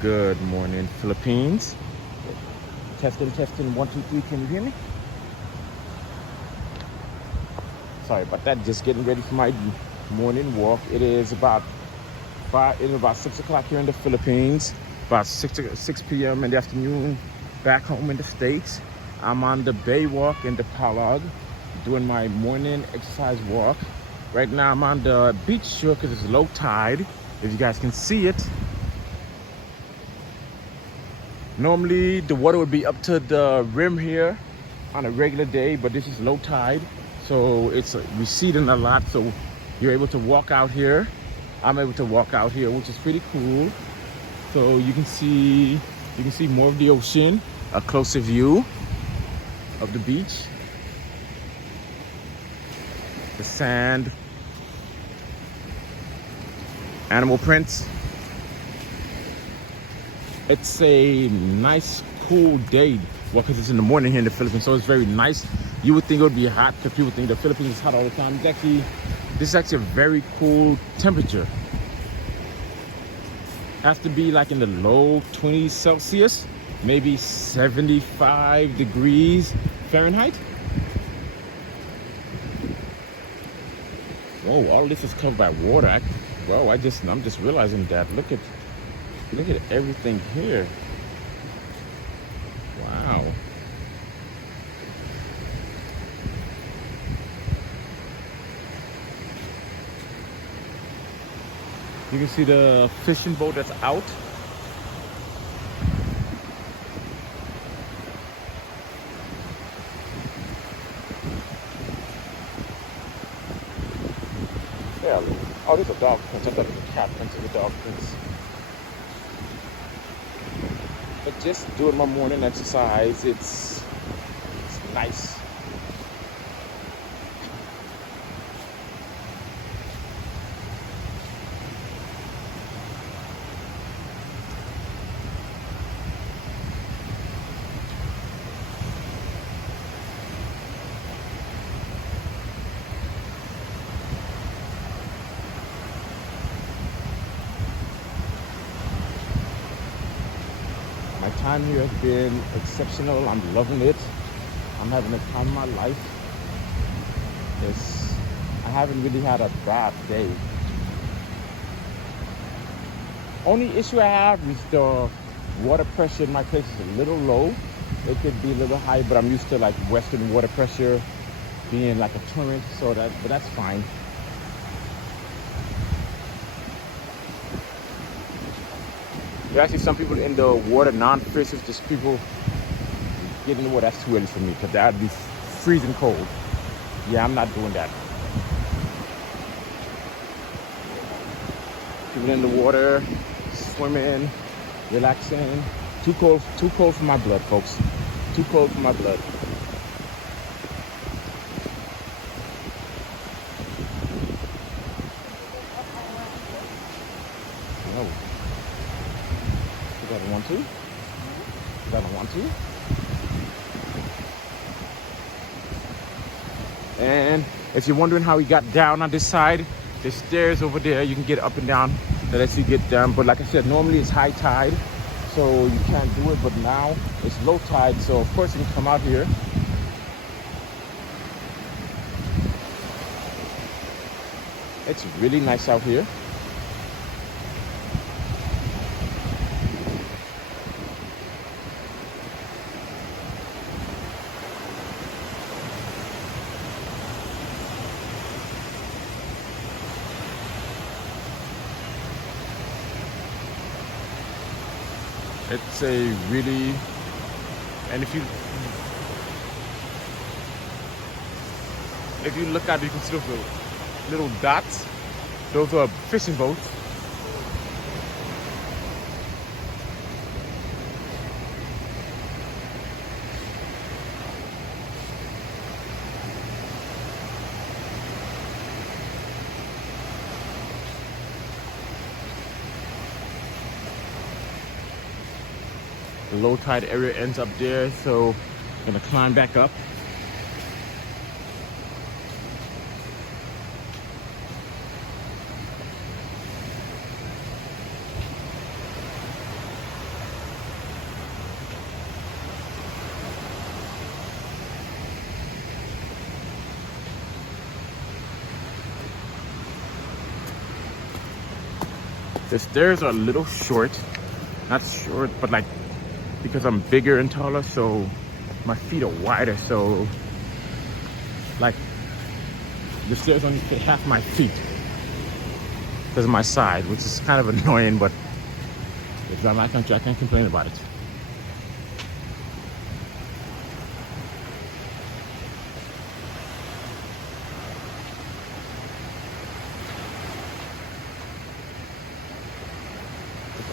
Good morning, Philippines. Testing, testing, 1, 2, 3. Can you hear me? Sorry about that. Just getting ready for my morning walk. It is about 6 o'clock here in the Philippines. About 6 p.m. in the afternoon back home in the States. I'm on the Baywalk in the Palog doing my morning exercise walk. Right now I'm on the beach shore because it's low tide. If you guys can see it. Normally the water would be up to the rim here on a regular day, but this is low tide, so it's receding a lot, so you're able to walk out here. I'm able to walk out here, which is pretty cool. So you can see more of the ocean, a closer view of the beach, the sand, animal prints. It's a nice, cool day. Well, because it's in the morning here in the Philippines, so it's very nice. You would think it would be hot because people think the Philippines is hot all the time. This is actually a very cool temperature. Has to be like in the low 20s Celsius, maybe 75 degrees Fahrenheit. Oh, all this is covered by water. I'm just realizing that. Look at everything here. Wow. You can see the fishing boat that's out. Yeah. Oh, there's a dog print. I thought it was a cat print. There's a dog prints. But just doing my morning exercise, it's nice. My time here has been exceptional. I'm loving it. I'm having the time of my life. I haven't really had a bad day. Only issue I have is the water pressure in my place is a little low. It could be a little high, but I'm used to like Western water pressure being like a torrent, but that's fine. There are actually some people in the water, non-fishers, just people get in the water. That's too early for me because that'd be freezing cold. Yeah, I'm not doing that. People in the water, swimming, relaxing. Too cold for my blood, folks. Too cold for my blood. No. You don't want to? You don't want to? And if you're wondering how we got down on this side, there's stairs over there. You can get up and down. That lets you get down. But like I said, normally it's high tide, so you can't do it. But now it's low tide, so of course you can come out here. It's really nice out here. It's a really, and if you look at it, you can see those little dots. Those are fishing boats. The low tide area ends up there, so I'm gonna climb back up. The stairs are a little short, not short, but like because I'm bigger and taller, so my feet are wider. So like the stairs only fit half my feet because of my size, which is kind of annoying, but it's not my country. I can't complain about it.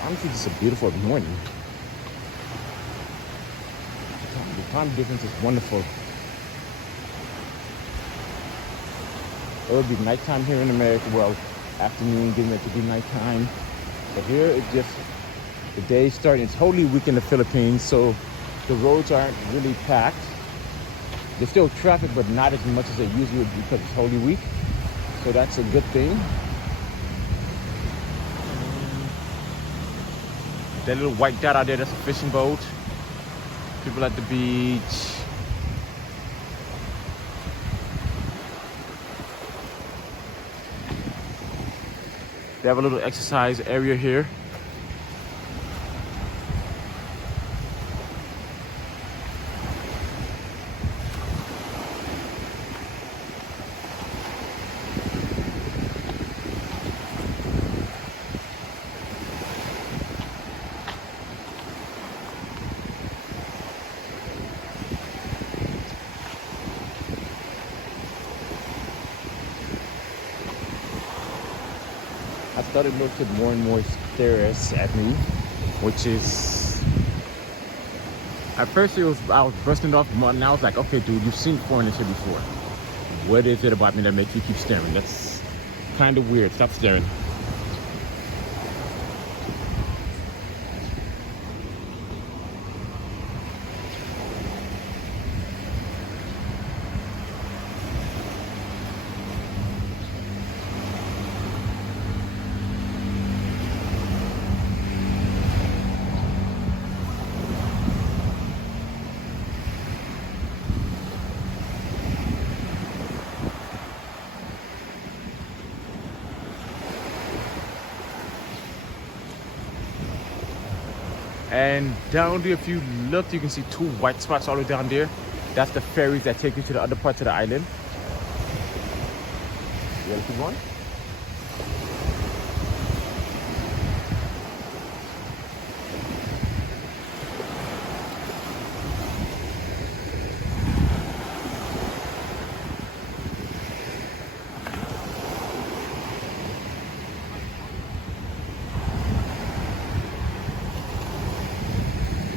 Honestly, it's a beautiful morning. The time difference is wonderful. It would be nighttime here in America. Well, afternoon, getting ready to be nighttime. But here, it's just the day starting. It's Holy Week in the Philippines, so the roads aren't really packed. There's still traffic, but not as much as there usually would be because it's Holy Week. So that's a good thing. That little white dot out there, that's a fishing boat. People at the beach. They have a little exercise area here. I started looking more and more stairs at me, which is, at first I was bursting off, and I was like, okay, dude, you've seen foreigners here before. What is it about me that makes you keep staring? That's kind of weird. Stop staring. And down there, if you look, you can see two white spots all the way down there. That's the ferries that take you to the other parts of the island. You want to keep going?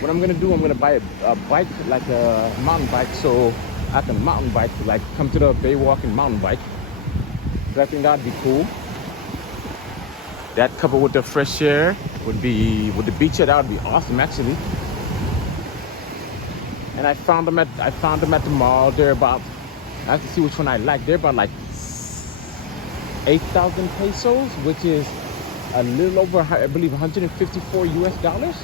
What I'm gonna do, I'm gonna buy a bike, like a mountain bike, so I can mountain bike, like come to the Baywalk and mountain bike. So I think that'd be cool. That coupled with the fresh air would be, with the beach air, that would be awesome actually. And I found them at the mall. They're about, I have to see which one I like. They're about like 8,000 pesos, which is a little over, I believe, 154 US dollars.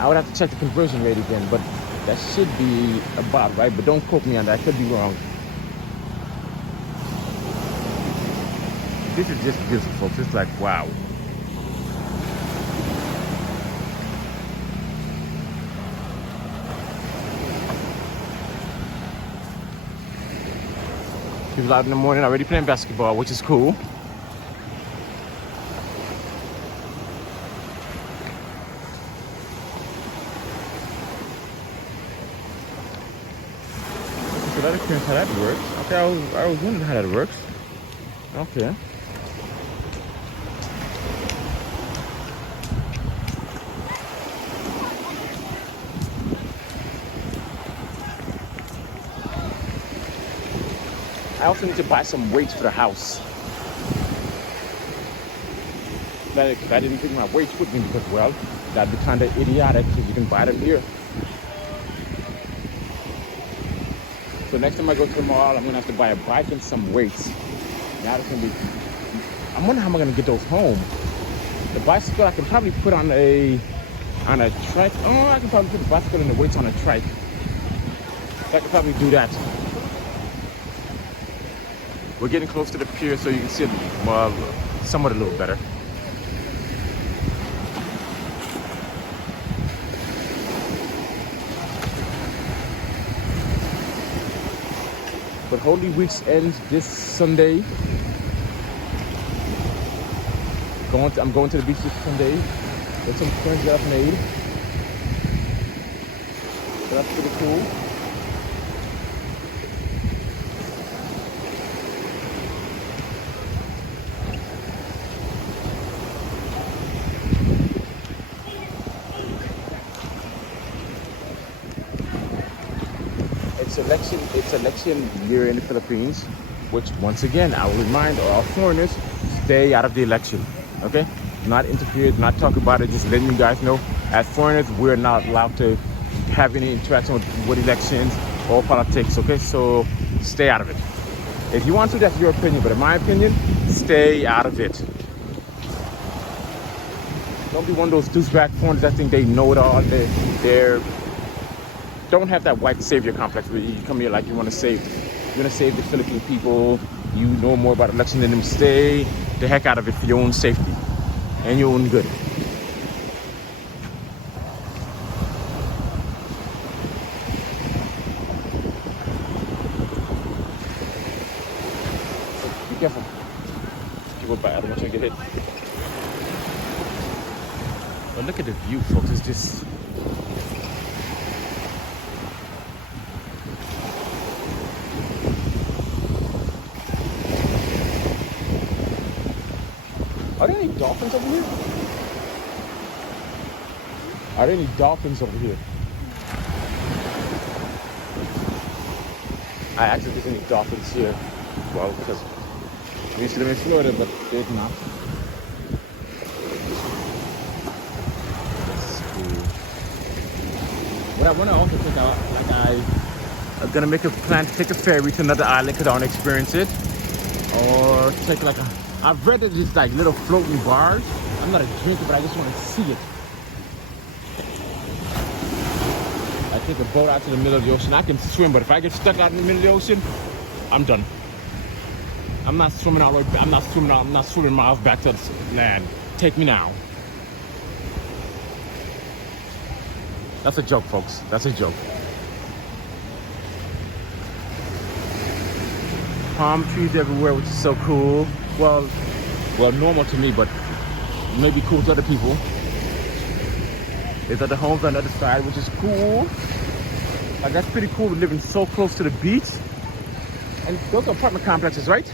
I would have to check the conversion rate again, but that should be about right. But don't quote me on that. I could be wrong. This is just beautiful, folks. It's like, wow. People out in the morning already playing basketball, which is cool. So that explains how that works. Okay, I was wondering how that works. Okay. I also need to buy some weights for the house. Because I didn't bring my weights with me because, well, that'd be kind of idiotic because you can buy them here. So next time I go to the mall, I'm gonna have to buy a bike and some weights. Now it's gonna be, I'm wondering how I'm gonna get those home. The bicycle I can probably put on a trike. Oh, I can probably put the bicycle and the weights on a trike. So I can probably do that. We're getting close to the pier, so you can see somewhat a little better. But Holy Week's ends this Sunday. I'm going to the beach this Sunday with some friends that I've made. So that's pretty cool. It's election year in the Philippines, which once again I will remind all foreigners, stay out of the election. Okay? Not interfere, not talk about it, just letting you guys know. As foreigners, we're not allowed to have any interaction with elections or politics, okay? So stay out of it. If you want to, that's your opinion, but in my opinion, stay out of it. Don't be one of those douchebag foreigners that think they know it all. They're don't have that white savior complex where you come here like you're gonna save the Philippine people. You know more about election than them. Stay the heck out of it for your own safety and your own good. Be careful. People by, I don't want you to get hit. But look at the view, folks. It's just Are there any dolphins over here? Are there any dolphins over here? I asked if there's any dolphins here. Well, because we used to live in Florida, but there's not. What I want to also take out, I'm gonna make a plan to take a ferry to another island because I want to experience it, or take like a. I've read that it's like little floating bars. I'm not a drinker, but I just want to see it. I take a boat out to the middle of the ocean. I can swim, but if I get stuck out in the middle of the ocean, I'm done. I'm not swimming all the way. I'm not swimming miles back to the land. Take me now. That's a joke, folks. That's a joke. Palm trees everywhere, which is so cool. Well, normal to me, but maybe cool to other people. There's other homes on the other side, which is cool. Like, that's pretty cool, living so close to the beach. And those are apartment complexes, right?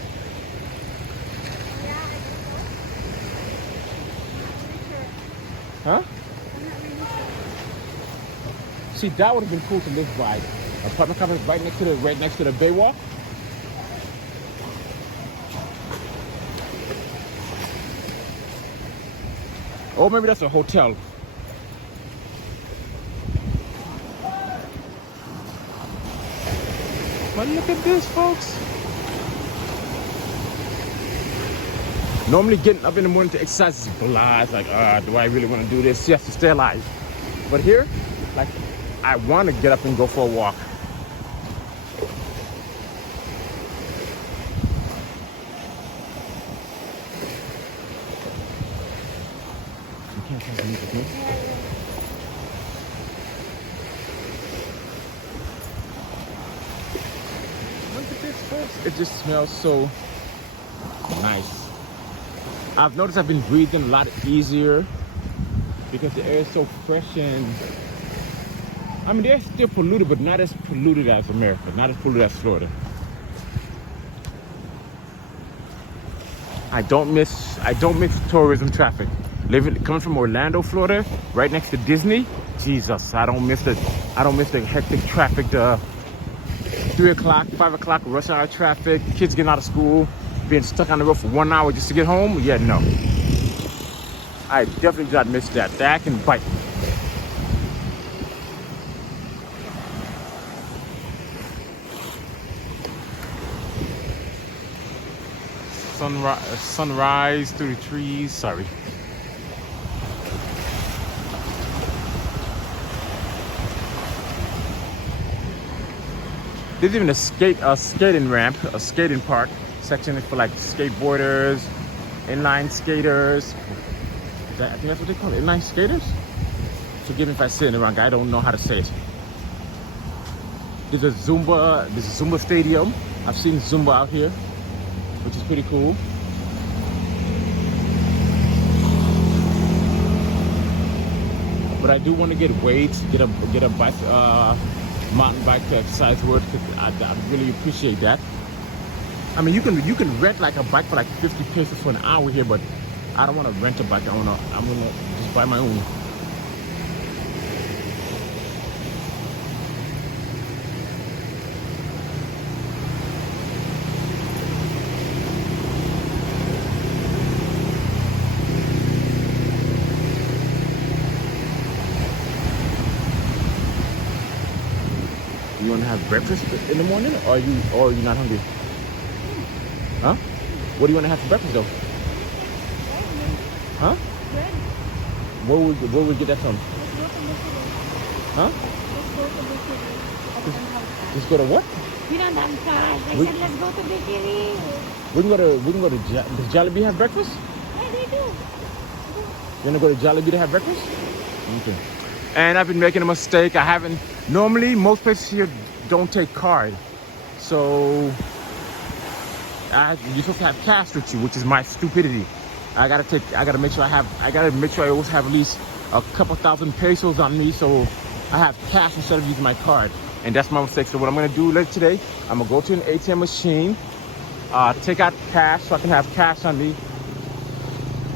Huh? See, that would have been cool to live by. Apartment complex right next to the Baywalk. Or maybe that's a hotel. But look at this, folks. Normally getting up in the morning to exercise is blah. It's like, do I really want to do this? Yes, to stay alive. But here, like, I want to get up and go for a walk. Look at this, folks. It just smells so nice. I've noticed I've been breathing a lot easier because the air is so fresh, and I mean, they're still polluted, but not as polluted as America, not as polluted as Florida. I don't miss tourism traffic. Coming from Orlando, Florida, right next to Disney, Jesus, I don't miss the hectic traffic, the 3 o'clock, 5 o'clock rush hour traffic, kids getting out of school, being stuck on the road for 1 hour just to get home. Yeah, no. I definitely do not miss that. That can bite. Sunrise through the trees. Sorry. There's even a skating ramp, a skating park section for like skateboarders, inline skaters. I think that's what they call it, inline skaters. Forgive me if I say it wrong. I don't know how to say it. There's a Zumba stadium. I've seen Zumba out here, which is pretty cool. But I do want to get weights, get a bike, mountain bike to exercise with, because I really appreciate that. I mean, you can rent like a bike for like 50 pesos for an hour here, but I don't want to rent a bike. I'm gonna just buy my own. You want to have breakfast in the morning, or you not hungry? Huh? What do you want to have for breakfast though? Huh? Where would we get that from? Huh? Let's go to what? We don't have cars. I said let's go to bakery. We can go to does Jollibee have breakfast? Yeah, they do. You wanna go to Jollibee to have breakfast? Okay. And I've been making a mistake. Normally most places here don't take card. So you're supposed to have cash with you, which is my stupidity. I gotta make sure I always have at least a couple thousand pesos on me, so I have cash instead of using my card. And that's my mistake. So what I'm gonna do later today, I'm gonna go to an ATM machine, take out cash so I can have cash on me.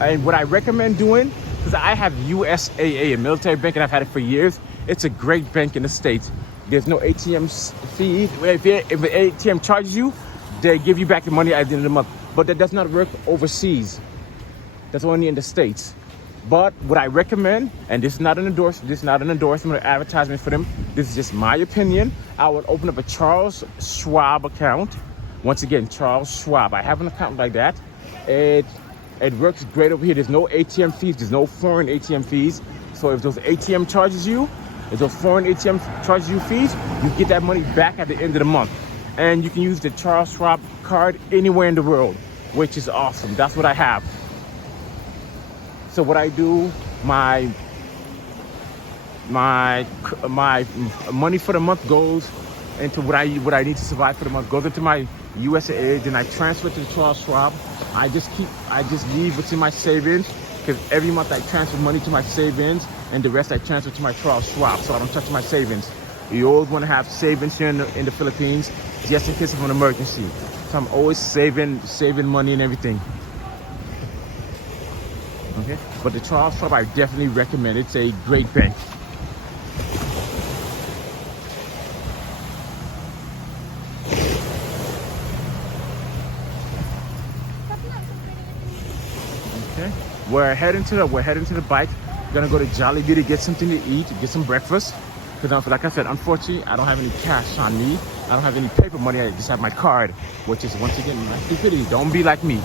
And what I recommend doing, because I have USAA, a military bank, and I've had it for years. It's a great bank in the States. There's no ATM fee. If the ATM charges you, they give you back your money at the end of the month. But that does not work overseas. That's only in the States. But what I recommend, and this is not an endorsement or advertisement for them, this is just my opinion. I would open up a Charles Schwab account. Once again, Charles Schwab. I have an account like that. It works great over here. There's no ATM fees. There's no foreign ATM fees. So if those ATM charges you, if those foreign ATM charges you fees, you get that money back at the end of the month. And you can use the Charles Schwab card anywhere in the world, which is awesome. That's what I have. So what I do, my money for the month goes into what I need to survive for the month, goes into my USAA, then I transfer to the Charles Schwab. I just leave what's in my savings, because every month I transfer money to my savings, and the rest I transfer to my Charles Schwab, so I don't touch my savings. You always want to have savings here in the Philippines, just in case of an emergency. So I'm always saving money and everything. Okay, but the Charles Schwab I definitely recommend. It's a great bank. Okay, we're heading to the bike. We're gonna go to Jollibee to get something to eat, get some breakfast. Because like I said, unfortunately, I don't have any cash on me. I don't have any paper money. I just have my card, which is once again my stupidity. Don't be like me.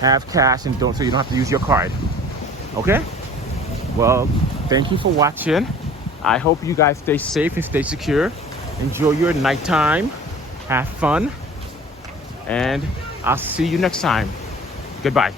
Have cash and so you don't have to use your card. Okay? Well, thank you for watching. I hope you guys stay safe and stay secure. Enjoy your nighttime. Have fun. And I'll see you next time. Goodbye.